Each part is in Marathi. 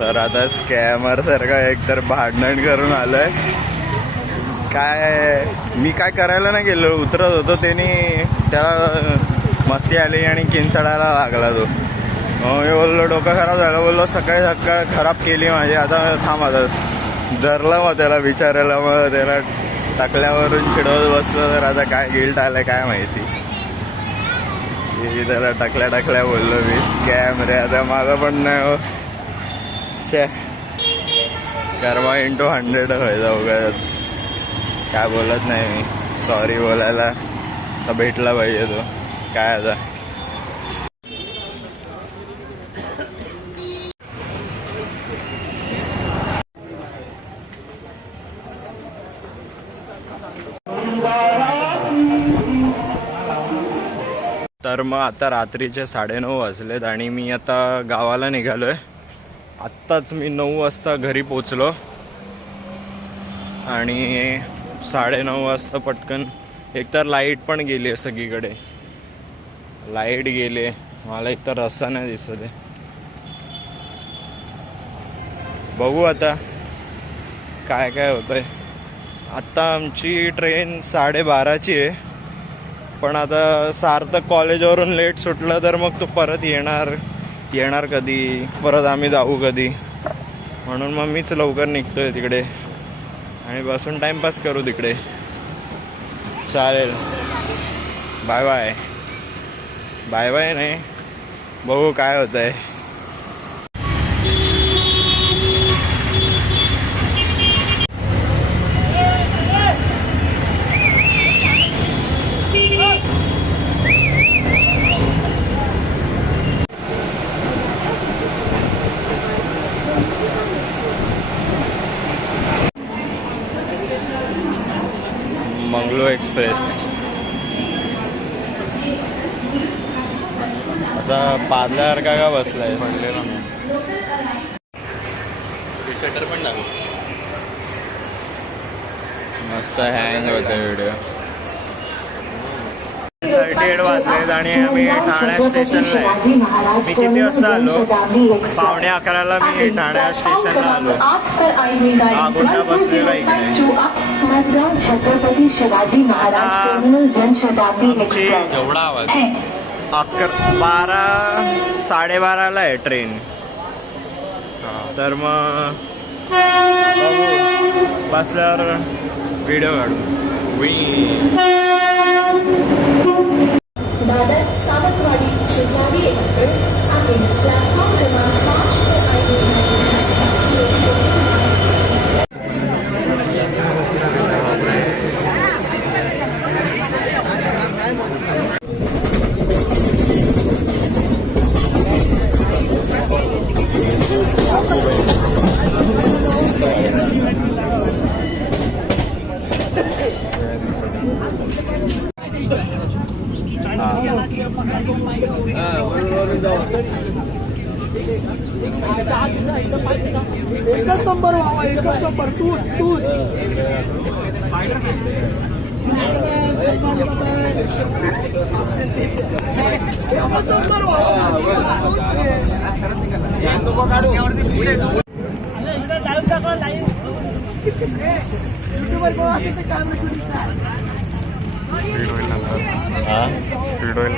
तर आता स्कॅमर सारखा एकतर भांडण करून आलोय. काय मी काय करायला नाही गेलो, उतरत होतो त्यांनी त्याला मस्ती आली आणि किंचाळायला लागला तो. मी बोललो डोकं खराब झालं, बोललो सकाळी सकाळ खराब केली माझी, आता थांब. आता धरलं मग त्याला विचारायला, मग त्याला टाकल्यावरून चिडवत बसलं. तर आता काय गिल्ट आलंय काय माहिती. त्याला टाकल्या बोललो मी स्कॅम रे. आता माझं पण नाही हो, कर्मा इंटू 100 व्हायचा उगाच. काय बोलत नाही मी, सॉरी बोलायला तर भेटला पाहिजे तो. काय आता तर मग आता रात्रीचे 9:30 वाजलेत आणि मी आता गावाला निघालोय. आत्ताच मी 9 वाजता घरी पोचलो आणि 9:30 वाजता पटकन एकतर लाईट पण गेली आहे सगळीकडे. लाईट गेले, मला एकतर रस्ता नाही दिसत आहे. बघू आता काय काय होतंय. आत्ता आमची ट्रेन 12:30ची आहे, पण आता सार्थक कॉलेजवरून लेट सुटलं तर मग तो परत येणार कधी, परत आम्ही जाऊ कधी. म्हणून मग मीच लवकर निघतोय तिकडे आणि बसून टाइमपास करू तिकडे. चालेल, बाय बाय. बाय बाय नाही, बघू काय होतंय. मंगलो एक्सप्रेस असा पादल्यावर का बसलाय. शटर पण लागू. मस्त हँग होते व्हिडिओ. 38 वाजलेत आणि आम्ही ठाणे स्टेशनला आहे. मी किती वाजता आलो? 11:15 मी ठाणे स्टेशनला आलो. हा गुंडा बसलेला इकडे. Chhatrapati Shivaji Maharaj terminal Janshatabdi express. एवढा आवाज. 12:30ला आहे ट्रेन. तर मग बघू, बसल्यावर व्हिडिओ काढू. दादर सावंतवाडी शताब्दी एक्सप्रेस आहे. प्लॅटफॉर्म क्रमांक 5 एकच नंबर व्हावा, एकच नंबर. तूच स्पीड होईल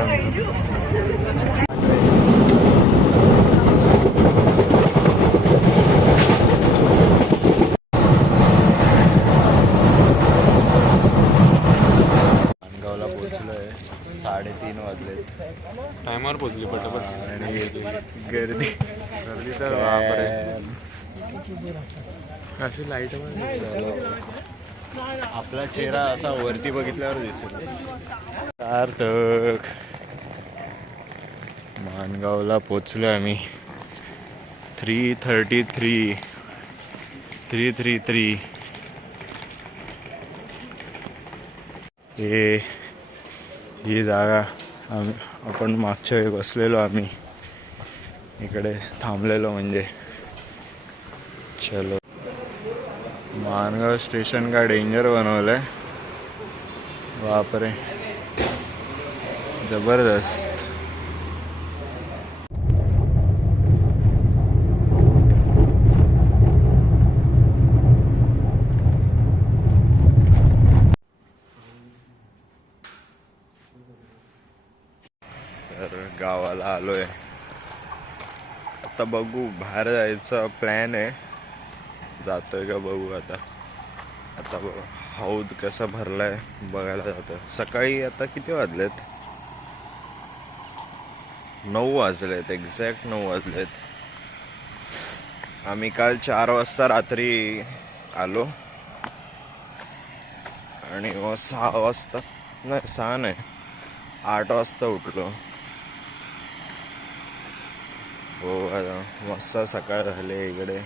माणगावला पोचलोय. 3:30 वाजले. टायमावर पोचली पटापट. आणि गर्दी तर बापरे. अशी लाईट आपला चेहरा असा वरती बघितल्यावर दिसेल. सार्थक माणगावला पोचलो आम्ही. 333 ही जागा आपण मागच्या वेळी बसलेलो आम्ही. इकडे थांबलेलो म्हणजे. चलो, माणगाव स्टेशन का डेंजर बनवलंय बापरे, जबरदस्त. आलोय. आता बघू, बाहेर जायचा प्लॅन आहे. जातोय का बघू आता. आता हौद कसा भरलाय बघायला जातोय. सकाळी आता किती वाजलेत? 9 वाजलेत, एक्झॅक्ट 9 वाजलेत. आम्ही काल 4 वाजता रात्री आलो आणि मग 6 वाजता, नाही 6 नाही 8 वाजता उठलो. हो, मस्त सकाळ झाले इकडे.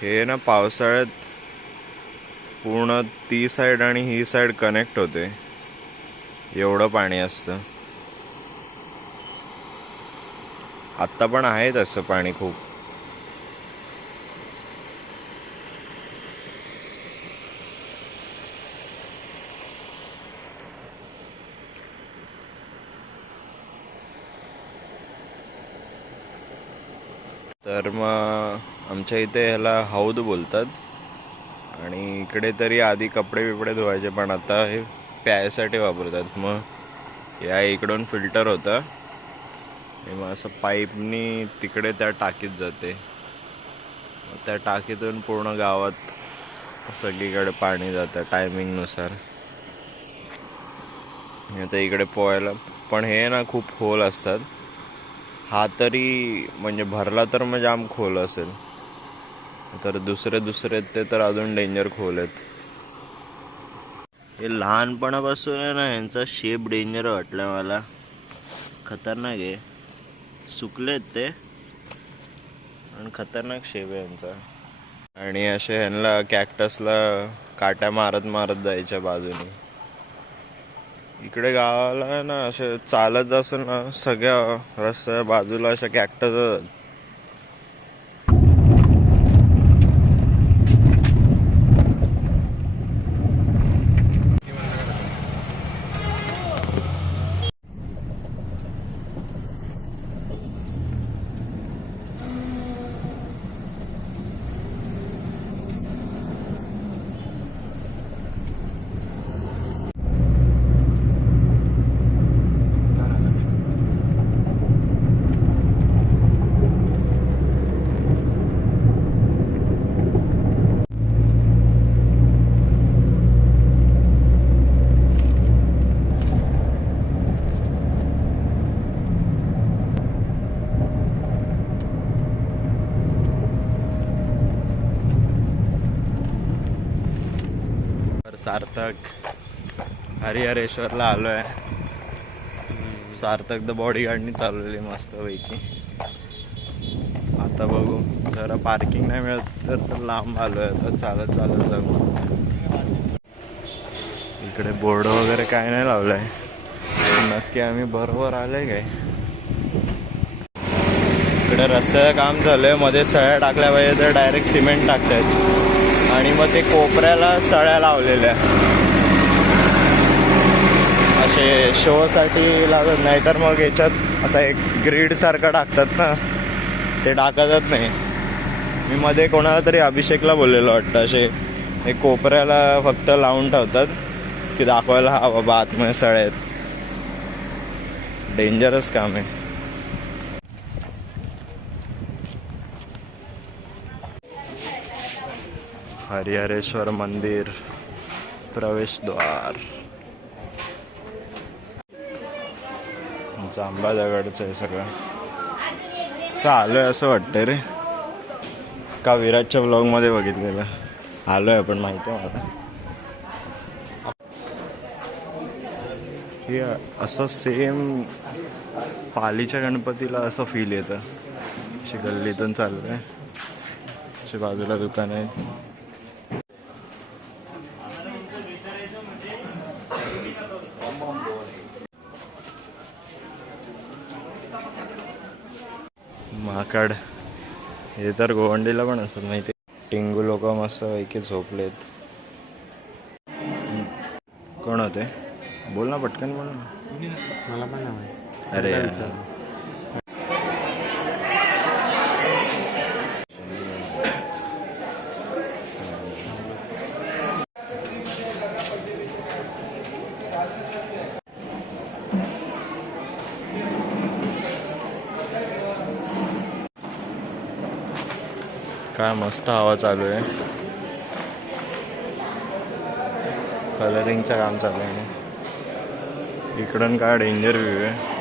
हे ना पावसाळ्यात पूर्ण ती साईड आणि ही साईड कनेक्ट होते, एवढं पाणी असतं. आत्ता पण आहे तसं पाणी खूप. तर मग आमच्या इथे ह्याला हौद बोलतात. आणि इकडे तरी आधी कपडे बिपडे धुवायचे, पण आता हे प्यायसाठी वापरतात. मग या इकडून फिल्टर होतं, मग असं पाईपनी तिकडे त्या टाकीत जाते. त्या टाकीतून पूर्ण गावात सगळीकडे पाणी जातं टायमिंगनुसार. आता इकडे पोहायला पण हे ना खूप खोल असतात. हा तरी म्हणजे भरला तर मग जाम खोल असेल, तर दुसरे ते तर अजून डेंजर खोल आहेत. हे लहानपणापासून आहे ना, यांचा शेप डेंजर वाटला मला. खतरनाक आहे. सुकलेत ते, आणि खतरनाक शेप आहे यांचा. आणि असे ह्यांना कॅक्टसला काट्या मारत मारत जायच्या बाजूने. इकडे गावाला ना असे चालत असेल ना, सगळ्या रस्त्या बाजूला अशा कॅक्टस. सार्थक हरिहरेश्वरला आलो आहे. सार्थक द बॉडीगार्डनी चालवलेली मस्त पैकी. आता बघू, जरा पार्किंग नाही मिळत तर लांब आलो आहे. आता चालत चालत जाऊ. इकडे बोर्ड वगैरे काय नाही लावलंय. नक्की आम्ही बरोबर आलोय काय? इकडे रस्त्याचं काम चालू आहे. मध्ये सळ्या टाकल्या पाहिजे तर डायरेक्ट सिमेंट टाकतायत. आणि मग ते कोपऱ्याला सळ्या लावलेल्या असे शोसाठी लावत नाही, तर मग याच्यात असा एक ग्रीड सारखा टाकतात ना, ते टाकतच नाही. मी मध्ये कोणाला तरी अभिषेकला बोललेलं वाटतं, असे एक कोपऱ्याला फक्त लावून ठेवतात की दाखवायला हा बाबा आतमध्ये सळ्या आहेत. डेंजरस काम आहे. हरिहरेश्वर मंदिर प्रवेशद्वार. जांभा दगडचं आहे सगळं. असं आलोय असं वाटतंय रे, का विराजच्या ब्लॉग मध्ये बघितलेलं. आलोय आपण, माहिती आहे मला. हे असं सेम पालीच्या गणपतीला असं फील येतं. अशी गल्लीतून चाललंय, अशी बाजूला दुकान आहे. माकड हे तर गोवंडीला पण असतात माहिती. टिंगू लोक मस्त पैकी झोपलेत. कोण होते? बोल ना पटकन, बोल ना. मला पण नाही. अरे काय मस्त हवा चालू आहे. कलरिंगचं काम चालू आहे. इकडून काय डेंजर व्ह्यू आहे.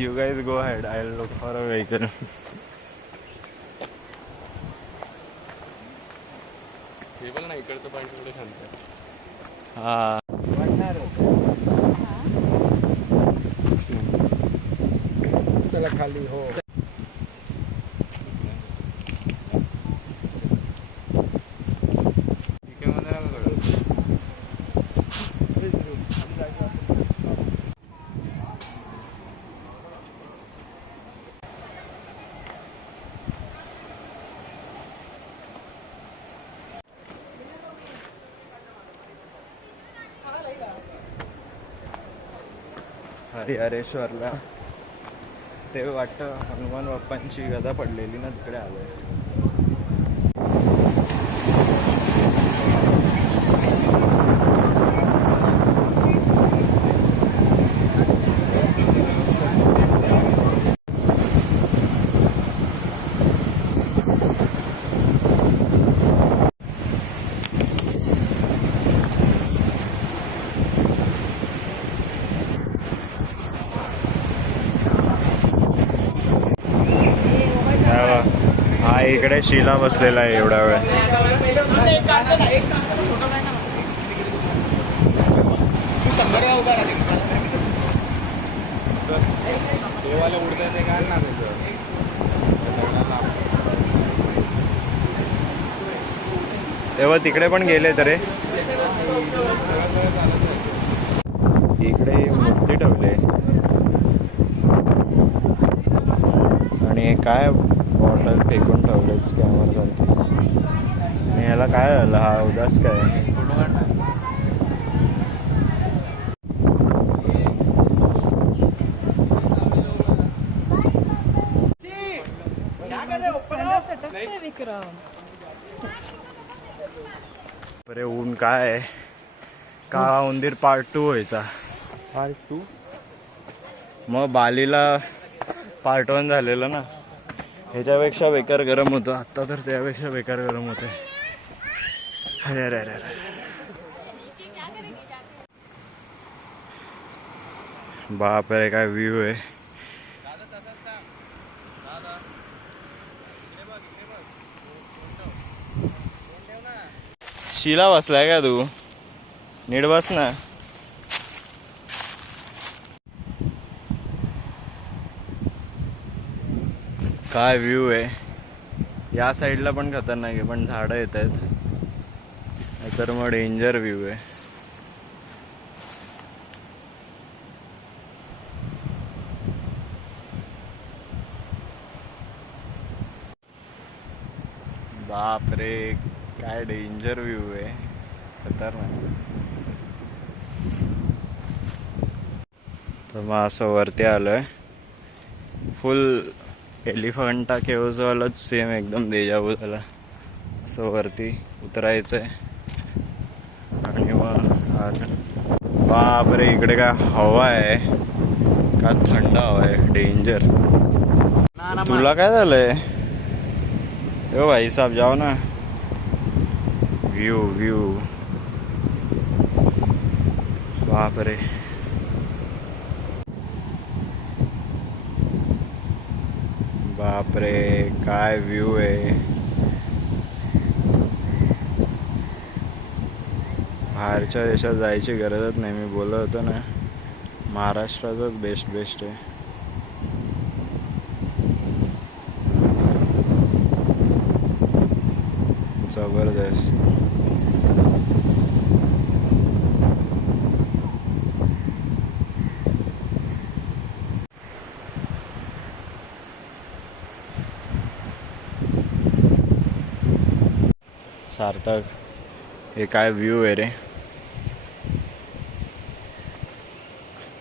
You guys go ahead. I'll look for a vehicle. हे बघ ना इकडचं पॉईंट थोडं शांत आहे. हा. चला खाली हो. ठीक आहे मध्ये आलं थोडं. हरिहरेश्वरला ते वाटतं हनुमान बाप्पांची गदा पडलेली ना, तिकडे आलोय. हा इकडे शिला बसलेला आहे एवढा वेळ. देवाला उडतं ते काय ना तेव्हा तिकडे पण गेले तरी इकडे मूर्ती ठेवले. आणि हे काय बॉटल फेकून ठेवले स्कॅमर सारखे. आणि ह्याला काय झालं, हा उदास काय. अरे ऊन काय आहे. काळा उंदीर पार्ट 2 व्हायचा. पार्ट 2 मग बालीला पार्ट 1 झालेलं ना. ह्याच्यापेक्षा बेकार गरम होतं आत्ता, तर त्यापेक्षा बेकार गरम होते. अरे अरे अरे अरे. बाप रे काय व्ह्यू आहे. शिला बसलाय का तू? नीट बस ना. काय व्ह्यू आहे. या साईडला पण खतरनाक आहे, पण झाडं येत आहेत, नाहीतर मग डेंजर व्ह्यू आहे. बाप रे काय डेंजर व्ह्यू आहे, खतरनाक. तर मग असं वरती आलोय. फुल एलिफंटा केव्हजवालंच सेम एकदम देजावू झाला. असं वरती उतरायचंय आणि मग बाप रे इकडे काय हवा आहे, का थंड हवा आहे, डेंजर. तुला काय झालंय? ओ भाई साहब जाओ ना. व्यू व्यू बाप रे. बाप रे काय व्ह्यू आहे. बाहेरच्या देशात जायची गरजच नाही. मी बोलत होतो ना, महाराष्ट्रातच बेस्ट आहे. जबरदस्त. सार्थक हे काय व्ह्यू आहे रे.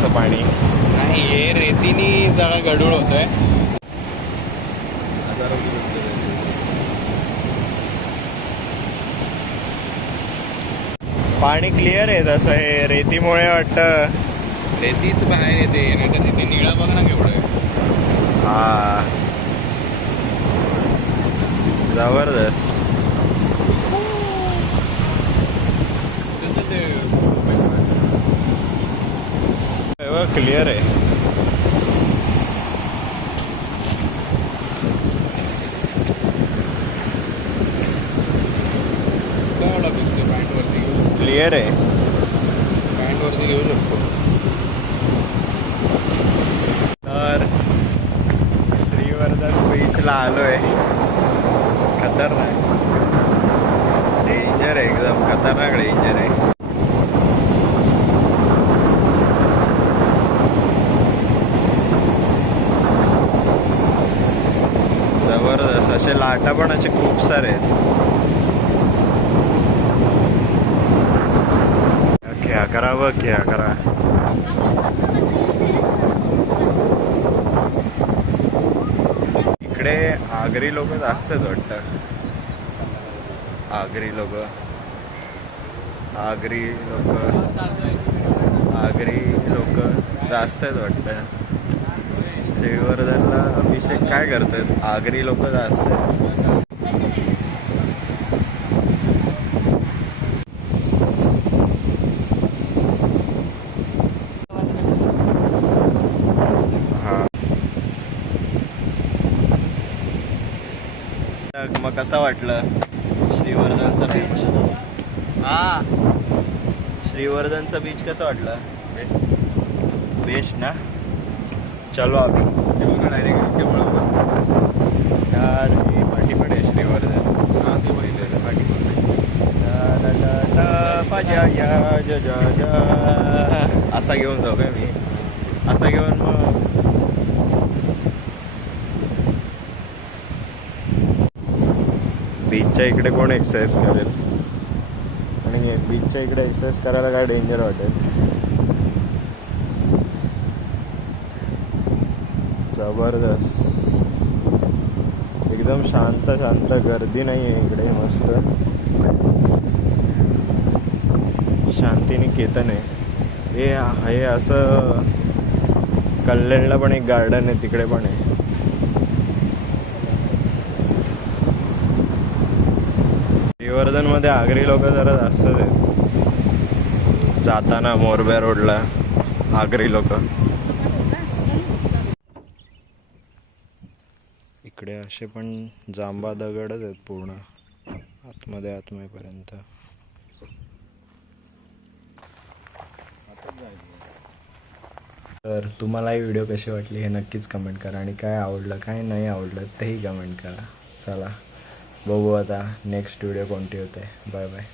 असं पाणी. नाही हे रेतीनी जरा गडूळ होतोय. पाणी क्लिअर आहे तसं, हे रेतीमुळे वाटतं. रेतीच बाहेर येते, नाहीतर तिथे निळा बघ ना केवढं आहे. हा जबरदस्त. तसं ते क्लिअर आहे. केवढा दिसतो. पॅन्ट वरती घेऊ, क्लिअर आहे. पॅन्ट वरती घेऊ शकतो. तर श्रीवर्धन बीचला आलोय. खतरनाक डेंजर आहे, एकदम खतरनाक डेंजर आहे. जबरदस्त असे लाटा पण असे खूप सारे आहेत. क्या करा व क्या करा. इकडे आगरी लोक जास्त आहेत वाटतं. आगरी लोक जास्त आहेत वाटतं. श्रीवर्धनला अभिषेक काय करतोयस? आगरी लोक जास्त आहेत. मग कसं वाटलं श्रीवर्धनचा बीच? श्रीवर्धनचा बीच कसं वाटलं? बेस्ट ना. चलो अभी डायरेक्ट यार हे पाठीकडे आहे श्रीवर्धन. असा घेऊन जाऊ काय मी? असा घेऊन मग बीचच्या इकडे कोण एक्सरसाइज करेल? आणि बीचच्या इकडे एक्सरसाइज करायला काय डेंजर वाटेल. जबरदस्त एकदम शांत शांत, गर्दी नाही आहे इकडे. मस्त शांतिनिकेतन आहे हे. हे असं कल्याणला पण एक गार्डन आहे, तिकडे पण आहे. श्रीवर्धन मध्ये आगरी लोक जरा जास्तच आहेत. जाताना मोरब्या रोडला आगरी लोक. इकडे असे पण जांबा दगडच आहेत पूर्ण आतमध्येपर्यंत. तर तुम्हाला ही व्हिडिओ कशी वाटली हे नक्कीच कमेंट करा. आणि काय आवडलं काय नाही आवडलं तेही कमेंट करा. चला बघू आता नेक्स्ट व्हिडिओ कोणती होते. Bye bye.